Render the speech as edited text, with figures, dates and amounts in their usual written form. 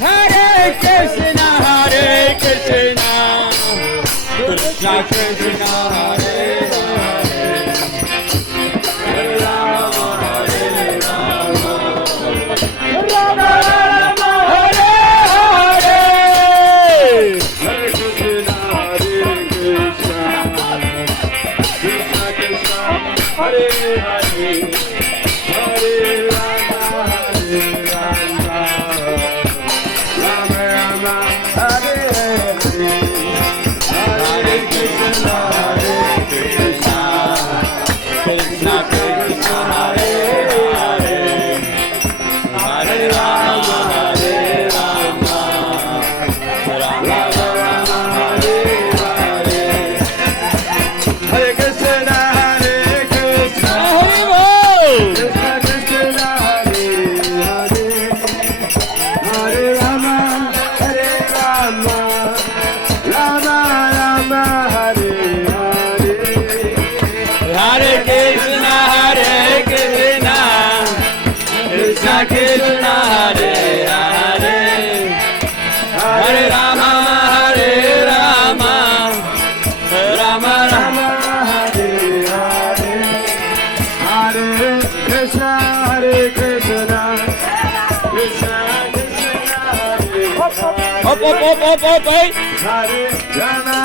Hare Krishna, Krishna Krishna, Hare Hare, Hare Rama, Rama Rama, Hare Hare, Hare Krishna, Krishna Krishna, Hare Hare, Hare Rama, Rama Rama, Hare Hare, Hare Krishna, Krishna Krishna, Hare Hare, Hare Rama, Rama Rama, Hare Hare, Hare Krishna, Hare Bol. Krishna Krishna, Hare Hare, Hare Rama, Rama Rama, Hare Hare, Hare Krishna, Krishna Krishna, Hare Hare, Hare Rama, Rama Rama, Hare Hare, Hare Krishna, Krishna Krishna, Hare Hare, Hare Rama,